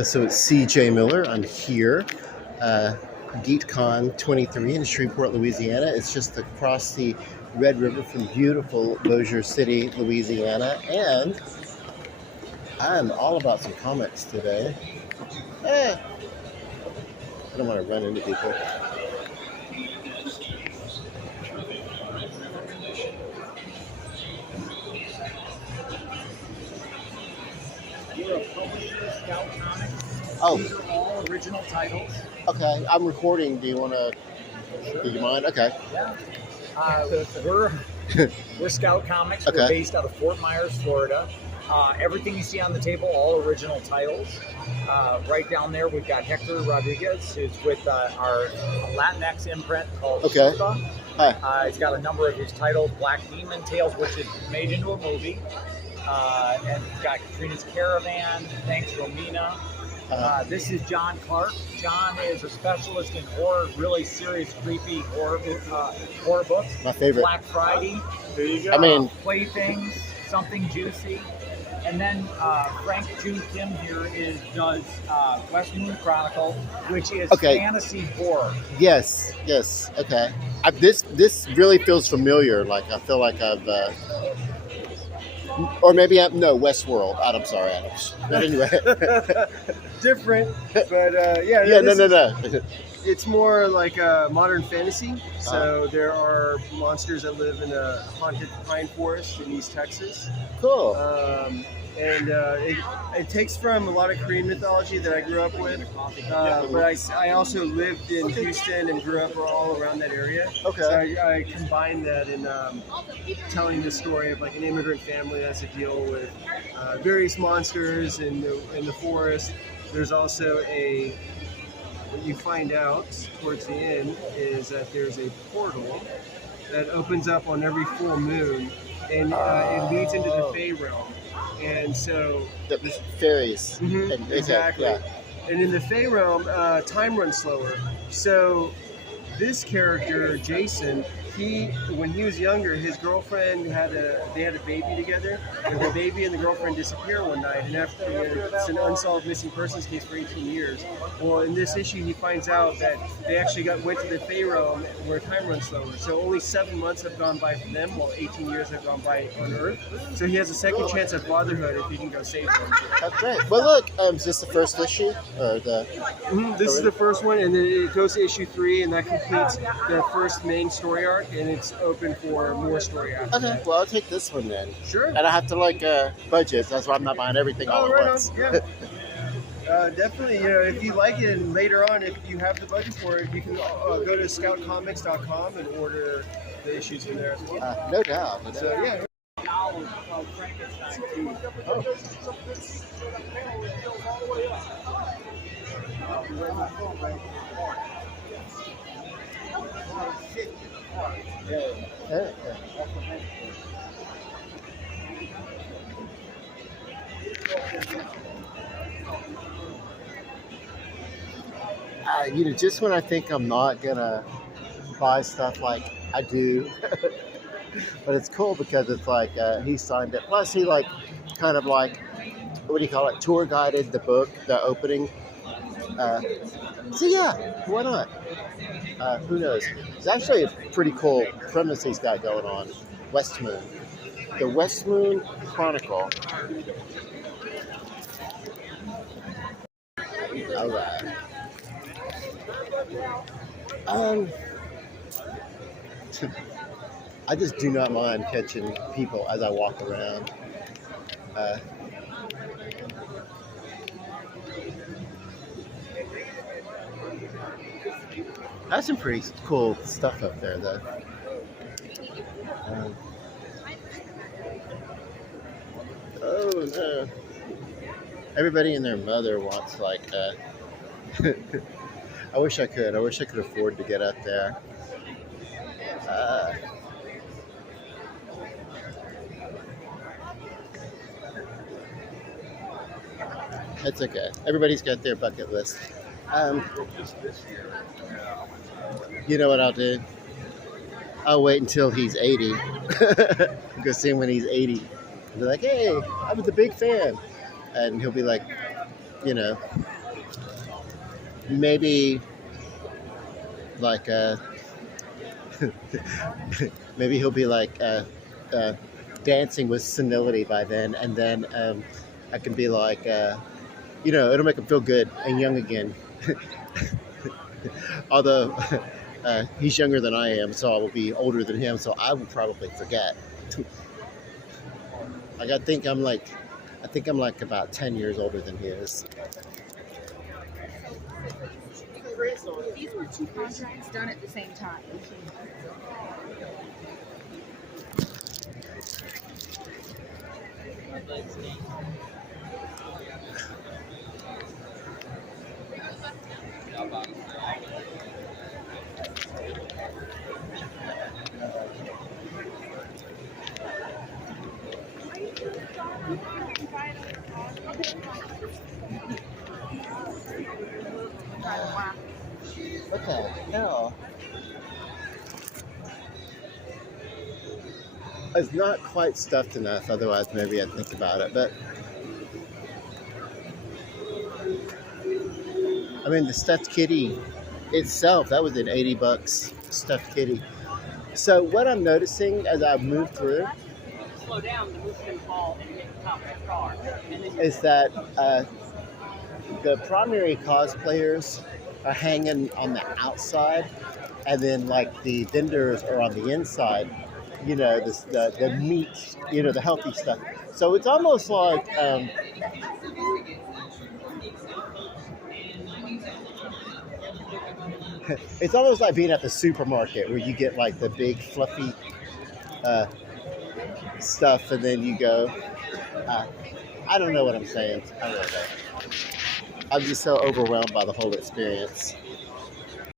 So it's CJ Miller. I'm here, geek'd 23 in Shreveport, Louisiana. It's just across the Red River from beautiful Bossier City, Louisiana. And I'm all about some comics today. I don't want to run into people. We're a publisher of Scout Comics. Oh. These are all original titles. Okay, I'm recording. Do you want to? Sure. Do you mind? Okay. Yeah. We're Scout Comics. Okay. We're based out of Fort Myers, Florida. Everything you see on the table, all original titles. Right down there, we've got Hector Rodriguez, who's with our Latinx imprint called Okay. Sopa. Hi. He's got a number of his titles, Black Demon Tales, which is made into a movie. And he's got Katrina's Caravan, Thanks Romina. This is John Clark. John is a specialist in horror, really serious, creepy horror books. My favorite. Black Friday. There you go. I mean, Playthings, Something Juicy. And then Frank June Kim here does West Moon Chronicle, which is fantasy horror. Yes. Okay. This really feels familiar. Like I feel like I've, or maybe no Westworld. I'm sorry, Adams. But anyway. Different, but yeah. Yeah. No. It's more like a modern fantasy. So there are monsters that live in a haunted pine forest in East Texas. Cool. And it takes from a lot of Korean mythology that I grew up with. But I also lived in Houston and grew up all around that area. Okay. So I combined that in telling the story of like an immigrant family that has to deal with various monsters in the forest. There's also what you find out towards the end is that there's a portal that opens up on every full moon, and it leads into the Fey realm. And so The fairies. exactly. Yeah. And in the Fey realm, time runs slower. So this character, Jason, when he was younger, his girlfriend had a baby together, and the baby and the girlfriend disappear one night, and after it's an unsolved missing persons case for 18 years. Well, in this issue, he finds out that they actually went to the Fey realm where time runs slower. So only 7 months have gone by for them, while 18 years have gone by on Earth. So he has a second chance at fatherhood if he can go save them. That's great. Well, look, is this the first issue or the? This is the first one, and then it goes to issue 3, and that completes the first main story arc, and it's open for more story after. Okay, well, I'll take this one then. Sure. And I have to budget. That's why I'm not buying everything all at once. Yeah. Definitely, if you like it, and later on, if you have the budget for it, you can go to scoutcomics.com and order the issues from there as well. No doubt. So yeah. Just when I think I'm not gonna buy stuff like I do, but it's cool because it's like he signed it. Plus, he kind of what do you call it? Tour guided the book, the opening. So yeah, why not? Who knows? It's actually a pretty cool premise he's got going on. West Moon, the West Moon Chronicle. All right. I just do not mind catching people as I walk around. That's some pretty cool stuff up there, though. Oh no! Everybody and their mother wants I wish I could. I wish I could afford to get up there. It's okay. Everybody's got their bucket list. You know what I'll do? I'll wait until he's 80. Go see him when he's 80. I'll be like, hey, I was a big fan. And he'll be like, you know, maybe like maybe he'll be like dancing with senility by then, and then I can be like, it'll make him feel good and young again. Although he's younger than I am, so I will be older than him, so I will probably forget. Like I think I'm like about 10 years older than he is. These were two contracts done at the same time. What the hell? It's not quite stuffed enough, otherwise maybe I'd think about it, but I mean the stuffed kitty itself, that was an $80 stuffed kitty. So what I'm noticing as I move through Slow down, the moose can fall and hit the top of the car. is that the primary cosplayers are hanging on the outside, and then like the vendors are on the inside. You know, the meat, the healthy stuff. So it's almost like it's almost like being at the supermarket where you get like the big fluffy stuff, and then you go. I don't know what I'm saying. I don't know. I'm just so overwhelmed by the whole experience.